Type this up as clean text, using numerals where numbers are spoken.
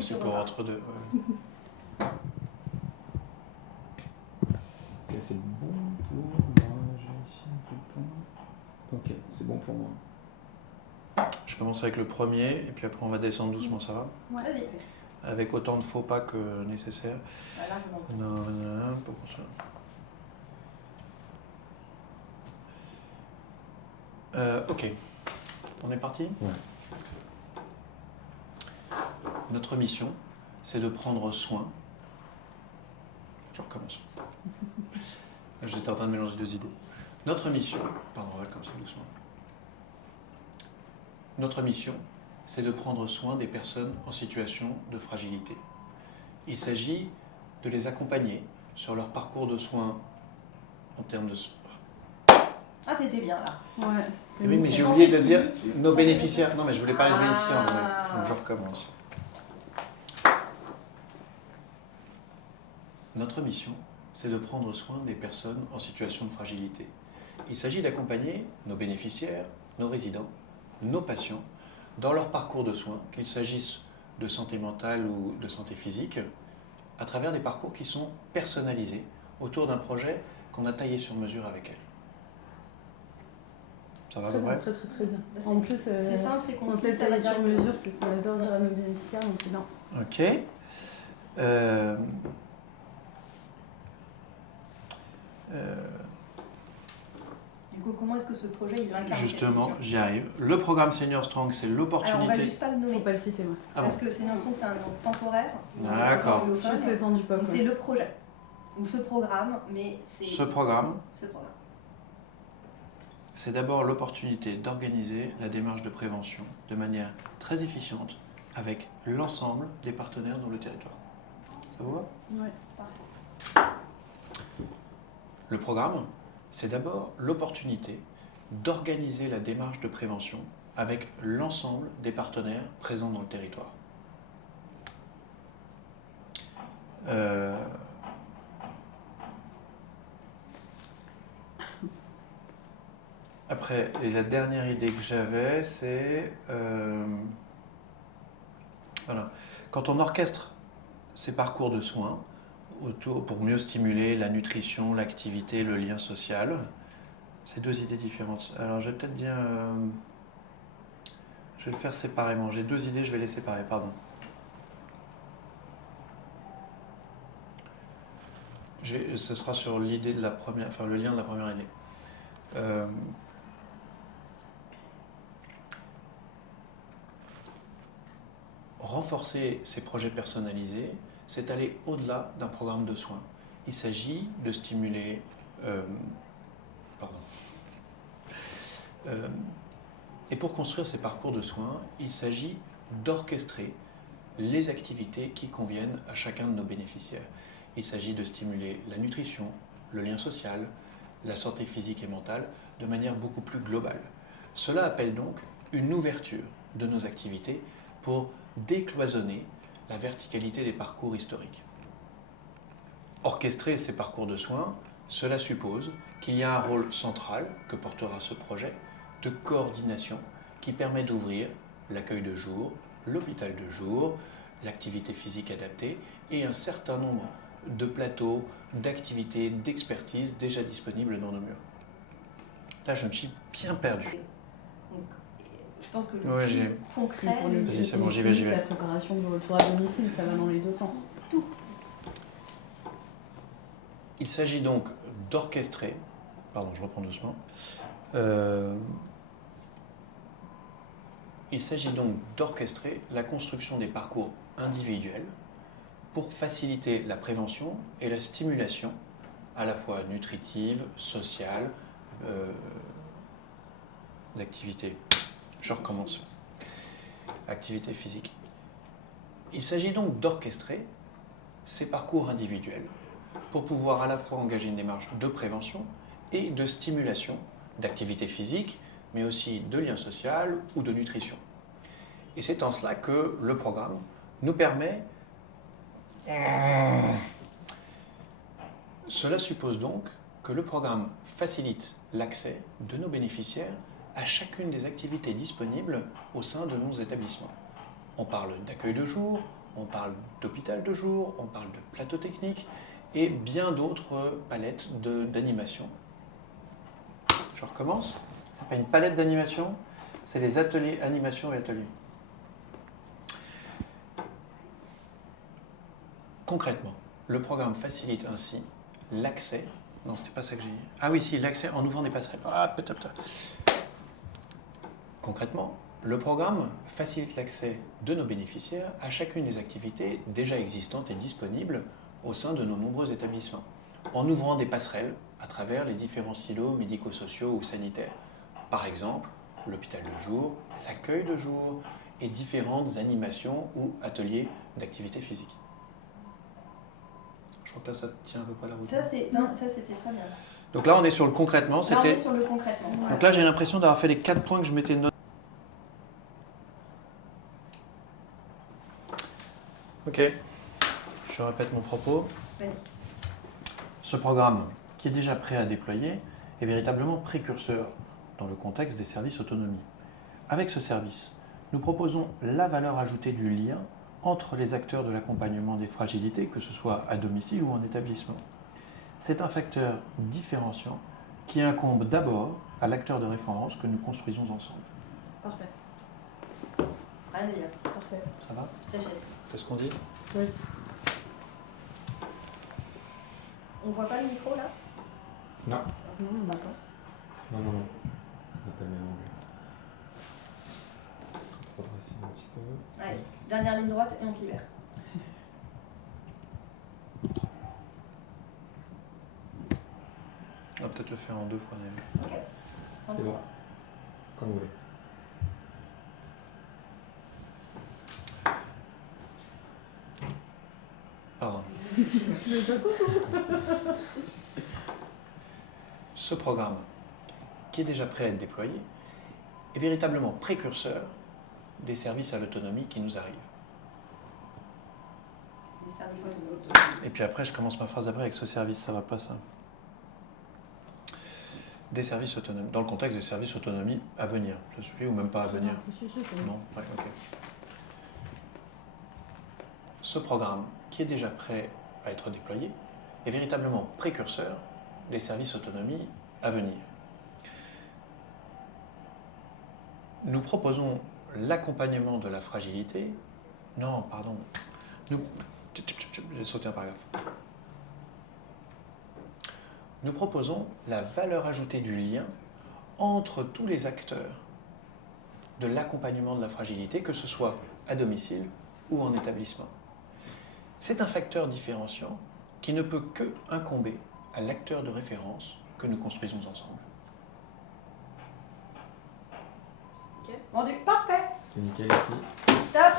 aussi pour entre deux. Ouais. Ok, c'est bon pour moi. Je vérifie un peu le point. Ok, c'est bon pour moi. Je commence avec le premier, et puis après on va descendre doucement, ça va? Ouais. Vas-y. Avec autant de faux pas que nécessaire. Voilà, Pour construire. Ok, on est parti? Ouais. Notre mission, c'est de prendre soin. Je recommence. J'étais en train de mélanger deux idées. Notre mission, pardon, on va commencer doucement. Notre mission, c'est de prendre soin des personnes en situation de fragilité. Il s'agit de les accompagner sur leur parcours de soins en termes de... Ah, t'étais bien là. Ouais. Oui, mais j'ai oublié de dire nos bénéficiaires. Non, mais je voulais parler des bénéficiaires. Donc je recommence. Notre mission, c'est de prendre soin des personnes en situation de fragilité. Il s'agit d'accompagner nos bénéficiaires, nos résidents, nos patients, dans leur parcours de soins, qu'il s'agisse de santé mentale ou de santé physique, à travers des parcours qui sont personnalisés autour d'un projet qu'on a taillé sur mesure avec elles. Ça va, Très vrai? bien, très bien. En plus, C'est simple, c'est on concis, sait ça va sur directement. mesure, c'est ce qu'on adore dire à nos bénéficiaires, donc c'est bien. Ok. Du coup, comment est-ce que ce projet il incarne Justement, cette mission? j'y arrive. Le programme Senior Strong, c'est Alors, on va l'opportunité. juste pas le Faut nommer. pas le citer, moi. Ah bon. Parce que Senior Strong, c'est un nom temporaire. D'accord. anglophone. Juste le temps du pop. Donc, c'est le projet. Ou ce programme, mais c'est Ce programme, ce programme. c'est d'abord l'opportunité d'organiser la démarche de prévention de manière très efficiente avec l'ensemble des partenaires dans le territoire. Ça vous va? Ouais. Le programme, c'est d'abord l'opportunité d'organiser la démarche de prévention avec l'ensemble des partenaires présents dans le territoire. Après, et la dernière idée que j'avais, c'est... voilà. Quand on orchestre ces parcours de soins pour mieux stimuler la nutrition, l'activité, le lien social, c'est deux idées différentes. Alors, je vais peut-être dire... je vais le faire séparément. J'ai deux idées, je vais les séparer, pardon. Ce sera sur l'idée de la première... Enfin, le lien de la première idée. Renforcer ces projets personnalisés, c'est aller au-delà d'un programme de soins. Il s'agit de stimuler... et pour construire ces parcours de soins, il s'agit d'orchestrer les activités qui conviennent à chacun de nos bénéficiaires. Il s'agit de stimuler la nutrition, le lien social, la santé physique et mentale de manière beaucoup plus globale. Cela appelle donc une ouverture de nos activités pour décloisonner la verticalité des parcours historiques. Orchestrer ces parcours de soins, cela suppose qu'il y a un rôle central que portera ce projet de coordination qui permet d'ouvrir l'accueil de jour, l'hôpital de jour, l'activité physique adaptée et un certain nombre de plateaux, d'activités, d'expertise déjà disponibles dans nos murs. Là, je me suis bien perdu. Donc, je pense que Ouais, le j'ai- plus concret, Pour le Vas-y, c'est bon, j'y vais. La préparation du retour à domicile, ça va dans les deux sens. Il s'agit donc d'orchestrer, pardon, je reprends doucement. Il s'agit donc d'orchestrer la construction des parcours individuels pour faciliter la prévention et la stimulation à la fois nutritive, sociale, d'activité. Je recommence. Activité physique. Il s'agit donc d'orchestrer ces parcours individuels pour pouvoir à la fois engager une démarche de prévention et de stimulation d'activité physique, mais aussi de lien social ou de nutrition. Et c'est en cela que le programme nous permet... Cela suppose donc que le programme facilite l'accès de nos bénéficiaires à chacune des activités disponibles au sein de nos établissements. On parle d'accueil de jour, on parle d'hôpital de jour, on parle de plateau technique et bien d'autres palettes d'animation. Je recommence. Ce n'est pas une palette d'animation, c'est les ateliers animation et ateliers. Concrètement, le programme facilite ainsi l'accès. Non, c'était pas ça que j'ai dit. Ah oui, si, l'accès en ouvrant des passerelles. Ah, peut-être. Concrètement, le programme facilite l'accès de nos bénéficiaires à chacune des activités déjà existantes et disponibles au sein de nos nombreux établissements, en ouvrant des passerelles à travers les différents silos médico-sociaux ou sanitaires. Par exemple, l'hôpital de jour, l'accueil de jour et différentes animations ou ateliers d'activité physique. Je crois que là, ça tient un peu près la route. Ça, c'était très bien. Donc là, on est sur le concrètement. Là, on est sur le concrètement. Voilà. Donc là, j'ai l'impression d'avoir fait les 4 points que je m'étais notés. Ok, je répète mon propos. Vas-y. Ce programme, qui est déjà prêt à déployer, est véritablement précurseur dans le contexte des services autonomie. Avec ce service, nous proposons la valeur ajoutée du lien entre les acteurs de l'accompagnement des fragilités, que ce soit à domicile ou en établissement. C'est un facteur différenciant qui incombe d'abord à l'acteur de référence que nous construisons ensemble. Parfait. Rien à dire. Parfait. Ça va? J'achète. C'est ce qu'on dit? Oui. On voit pas le micro là? Non, Non, on n'a pas. non. On n'a pas le même angle. On va redresser un petit peu. Allez, dernière ligne droite et on te libère. On va peut-être le faire en 2 fois. Ok. C'est bon. Comme vous voulez. Pardon. Ce programme, qui est déjà prêt à être déployé, est véritablement précurseur des services à l'autonomie qui nous arrivent. Des services autonomes. Et puis après, je commence ma phrase après avec ce service, ça va pas ça. Des services autonomes, dans le contexte des services autonomie à venir. Ça suffit ou même pas à venir? Si, c'est bon. Non? Ouais, ok. Ce programme, qui est déjà prêt à être déployé, est véritablement précurseur des services autonomie à venir. Nous proposons l'accompagnement de la fragilité. Non, pardon. J'ai sauté un paragraphe. Nous proposons la valeur ajoutée du lien entre tous les acteurs de l'accompagnement de la fragilité, que ce soit à domicile ou en établissement. C'est un facteur différenciant qui ne peut que incomber à l'acteur de référence que nous construisons ensemble. Ok. Vendu. Parfait. C'est nickel ici. Top.